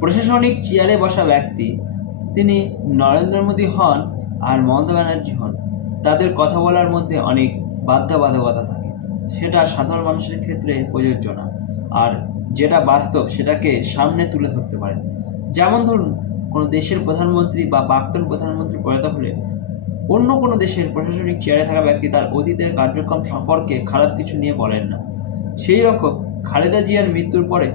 প্রশাসনিক চেয়ারে বসা ব্যক্তি, তিনি নরেন্দ্র মোদী হন আর মমতা ব্যানার্জি হন, তাদের কথা বলার মধ্যে অনেক বাধ্যবাধকতা থাকে। সেটা সাধারণ মানুষের ক্ষেত্রে প্রযোজ্য না, আর যেটা বাস্তব সেটাকে সামনে তুলে ধরতে পারেন। যেমন ধরুন, কোনো দেশের প্রধানমন্ত্রী বা প্রাক্তন প্রধানমন্ত্রী প্রয়াত হলে অন্য কোনো দেশের প্রশাসনিক চেয়ারে থাকা ব্যক্তি তার অতীতের কার্যক্রম সম্পর্কে খারাপ কিছু নিয়ে বলেন না। সেই রকম খালেদা জিয়ার মৃত্যুর পরে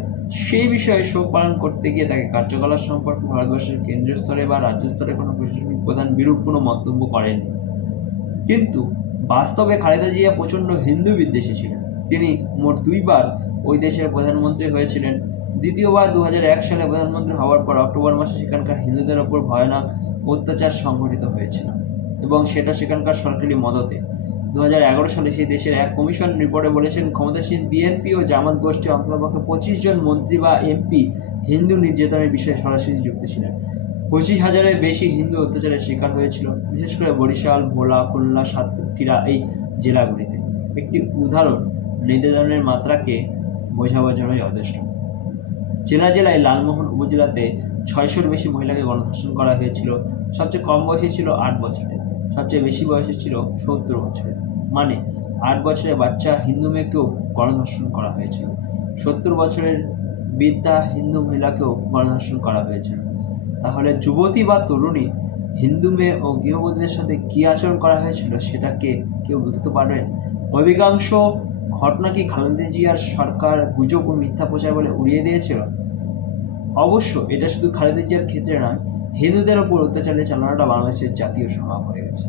সেই বিষয়ে শোক পালন করতে গিয়ে তাকে কার্যকলাপ সম্পর্কে ভারতবর্ষের কেন্দ্রীয় স্তরে বা রাজ্য স্তরে কোনো প্রশাসনিক প্রধান বিরূপ কোনো মন্তব্য করেননি। কিন্তু বাস্তবে খালেদা জিয়া প্রচণ্ড হিন্দু বিদ্বেষী ছিলেন। তিনি মোট 2 বার ওই দেশের প্রধানমন্ত্রী হয়েছিলেন। দ্বিতীয়বার 2001 সালে প্রধানমন্ত্রী হওয়ার পর অক্টোবর মাসে সেখানকার হিন্দুদের ওপর ভয়ানক অত্যাচার সংঘটিত হয়েছিল, এবং সেটা সেখানকার সরকারি মদতে। 2011 সালে সেই দেশের এক কমিশন রিপোর্টে বলেছেন, ক্ষমতাসীন বিএনপি ও জামাত গোষ্ঠী অন্ততপক্ষে 25 জন মন্ত্রী বা এমপি হিন্দু নির্যাতনের বিষয়ে সরাসরি যুক্ত ছিলেন। 25,000-এর বেশি হিন্দু অত্যাচারের শিকার হয়েছিল, বিশেষ করে বরিশাল, ভোলা, খুলনা, সাতক্ষীরা এই জেলাগুলিতে। একটি উদাহরণ নির্যাতনের মাত্রাকে বোঝাবার জন্য যথেষ্ট। জেলায় লালমোহন উপজেলাতে 600-র বেশি মহিলাকে গণধর্ষণ করা হয়েছিল। সবচেয়ে কম বয়সী ছিল 8 বছরের, সবচেয়ে বেশি বয়সী ছিল 70 বছরের। মানে 8 বছরের বাচ্চা হিন্দু মেয়েকেও গণধর্ষণ করা হয়েছিল, 70 বছরের বৃদ্ধা হিন্দু মহিলাকেও গণধর্ষণ করা হয়েছিল। তাহলে যুবতী বা তরুণী হিন্দু মেয়ে ও গৃহবধূদের সাথে কী আচরণ করা হয়েছিল সেটাকে কেউ বুঝতে পারবেন? অধিকাংশ ঘটনা কি খালেদা জিয়ার সরকার গুজব ও মিথ্যা প্রচার বলে উড়িয়ে দিয়েছিল? অবশ্য এটা শুধু খালেদা জিয়ার ক্ষেত্রে নয়, হিন্দুদের ওপর অত্যাচারের চালনাটা বাংলাদেশের জাতীয় স্বভাব হয়ে গেছে।